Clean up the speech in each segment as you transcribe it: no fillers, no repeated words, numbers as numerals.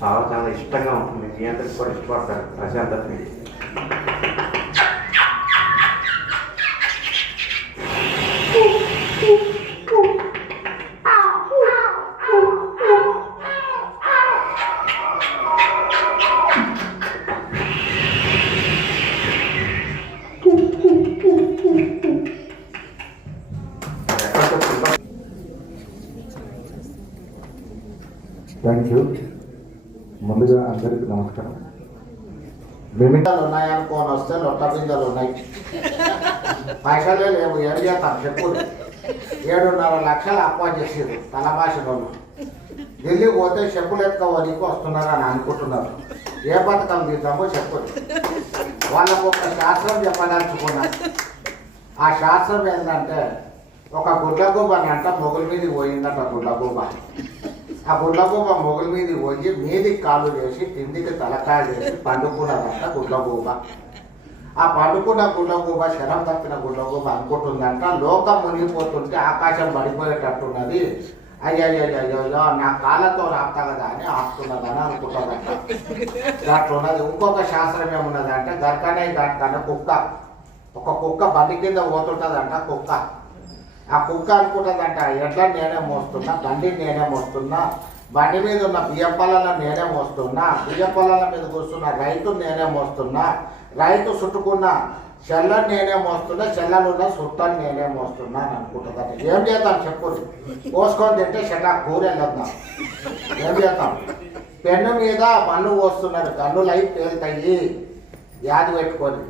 చాలా చాలా ఇష్టంగా ఉంటుంది. మీ అందరికి కూడా ఇష్టపడతారు ప్రశాంతతని. Thank you. ముందుగా అందరికి నమస్కారం. బిమిటాలు ఉన్నాయనుకోని వస్తే లొట్ట బిందెలు ఉన్నాయి, పైసలే లేవు. ఏం చేస్తాం చెప్పు. 7.5 లక్షలు అప్ప చేసేది తలమాసిన వాళ్ళు. ఢిల్లీ పోతే చెప్పులు ఎత్తుకోవడానికి వస్తున్నారని అనుకుంటున్నారు. ఏ పథకం తీద్దామో చెప్పదు. వాళ్ళకు ఒక శాస్త్రం చెప్పదలుచుకున్నా. ఆ శాస్త్రం ఏంటంటే, ఒక గుడ్లగూబని అంట మొగుల మీదకి పోయిందట. గుడ్లగూబ ఆ గుడ్లగూబ మొగుల మీదకి పోయి మీదికి కాలు చేసి కిందికి తలకాయ చేసి పండుకున్నదంట గుడ్లగూబ. ఆ పండుకున్న గుడ్లగూబ, శరం తప్పిన గుడ్లగూబ అనుకుంటుందంట, లోకం మునిగిపోతుంటే ఆకాశం పడిపోయేటట్టున్నది, అయ్యో నా కాళ్ళతో రాపుతా కదా అని ఆపుతున్నదని అనుకుంటుందంట. అట్లున్నది. ఇంకొక శాస్త్రం ఏమున్నదంటే, గర్కనే గట్కనే కుక్క. ఒక కుక్క బండి కింద పోతుంటుందంట. కుక్క ఆ కుక్క అనుకుంటుందంట, ఎట్లా నేనే మోస్తున్నా, బండి నేనే మోస్తున్నా, బండి మీద ఉన్న బియ్యం పొలాలను నేనే మోస్తున్నా, బియ్యం పొలాల మీద కూర్చున్న రైతు నేనే మోస్తున్నా, రైతు చుట్టుకున్న చెల్లని నేనే మోస్తున్నా, చెల్లలున్న చుట్టని నేనే మోస్తున్నా అని అనుకుంటుందంట. ఏం చేద్దాం చెప్పు. కోసుకొని తింటే చెట్ట కూర వెళ్ళొద్దాం. ఏం చేద్దాం. పెన్ను మీద మన్ను పోస్తున్నారు, గన్నులు అయి పేలుతాయి. యాది పెట్టుకొని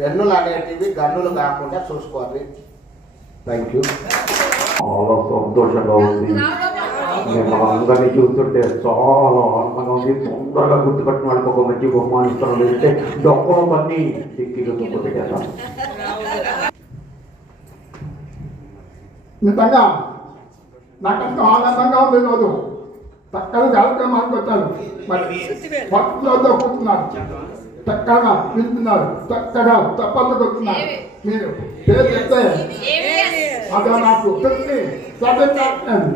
పెన్నులు అనేటివి గన్నులు కాకుండా చూసుకోవాలి. Thank you. చాలా సంతోషంగా ఉంది. నేను అందరినీ చూస్తుంటే చాలా ఆనందంగా ఉంది. తొందరగా గుర్తుపట్టిన వాళ్ళకి ఒక మంచి బహుమానిస్తాను. లేదంటే డొక్కలో పని దిక్కిలో పెట్టేస్తాను. నిజంగా నాకు ఎంతో ఆనందంగా ఉంది. రోజు చక్కగా కార్యక్రమానికి వచ్చాను. మరి పట్టులో కూర్చున్నారు, చక్కగా వింటున్నారు, చక్కగా తప్పలు కొడుతున్నారు. మీరు పేరు చెప్తే అదే నాకు చెప్పి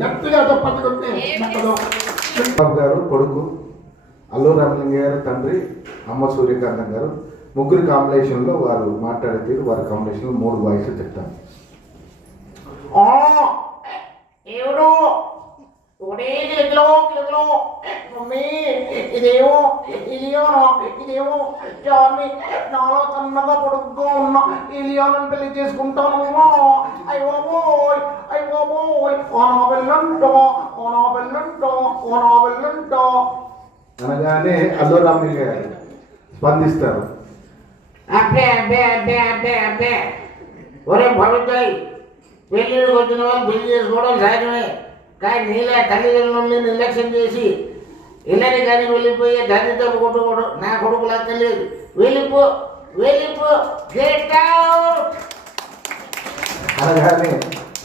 గట్టిగా తప్పలు కొట్టే బాబు గారు కొడుకు, అల్లు రామలింగయ్య గారు తండ్రి, అమ్మ సూర్యకాంతం గారు, ముగ్గురు కాంబినేషన్లో వారు మాట్లాడే తీరు, వారి కాంబినేషన్లో 3 వాయిస్ చెప్తాను. ఎవరో ఒకటే కిలో మమ్మీ ఇదేమో ఇదేమో జామి నాలో సన్నగా పొడుగ్గా ఉన్న ఈ లియోను పెళ్లి చేసుకుంటాను. అయ్యోబోయ్ ఓనా వెళ్ళంటో అనగానే అల్లు రామలింగయ్య గారు స్పందిస్తారు. అబ్బే ఒరే భవితాయి, పెళ్ళికి వచ్చిన వాళ్ళు పెళ్లి చేసుకోవడం సహజమే. కానీ నీళ్ళ తల్లిదండ్రులని నిర్లక్ష్యం చేసి ఇళ్ళని కానీ వెళ్ళిపోయే దరిద్ర కొట్టుకోవడం నా కొడుకులు అక్కర్లేదు. వెళ్ళిపో గెట్ అవుట్. అనగానే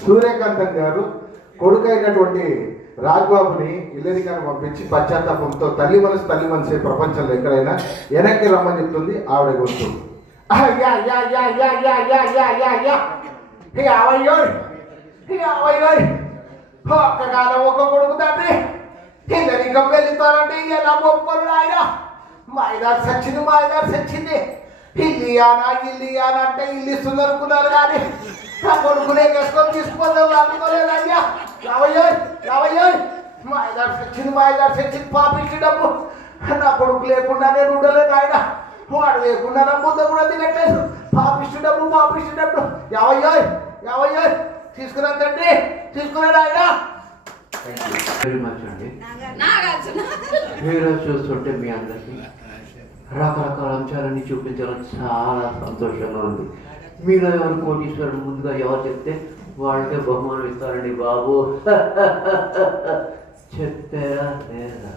సూర్యకాంతం గారు కొడుకైనటువంటి రాజ్బాబుని ఇల్లరి గారు పంపించి పశ్చాత్తాపంతో తల్లి మనసే ప్రపంచంలో ఎక్కడైనా వెనక్కి రమ్మని చెప్తుంది ఆవిడ గొంతు. ఒక్కగానే ఒక కొడుకు తండ్రి ఇల్లరిక వెళ్తారంటే ఎలా ఒప్పుకోరు ఆయన. మాయదారు సచ్చింది. ఇల్లియానా అంటే ఇల్లు ఇస్తుంది అనుకున్నారు కానీ నా కొడుకునే వేసుకొని తీసుకుపోతాం అనుకోలేదయ్యా. రావయ్యో మాయదారు సచ్చింది. పాపిచ్చి డబ్బు నా కొడుకు లేకుండా నేను ఉండలేదు ఆయన. వాడు లేకుండా నా ముద్ద కూడా తినట్లేదు. పాపిష్టి డబ్బు యావయ్యో తీసుకురా తండ్రి, తీసుకున్నాడు ఆయన. వెరీ మచ్ అండి. హీరోస్ చూస్తుంటే మీ అందరికీ రకరకాల అంశాలన్నీ చూపించడం చాలా సంతోషంగా ఉంది. మీలో ఎవరు కోటీశ్వరుడు ముందుగా ఎవరు చెప్తే వాళ్ళకే బహుమానం ఇస్తారండి బాబు. చెప్పారా లేదా?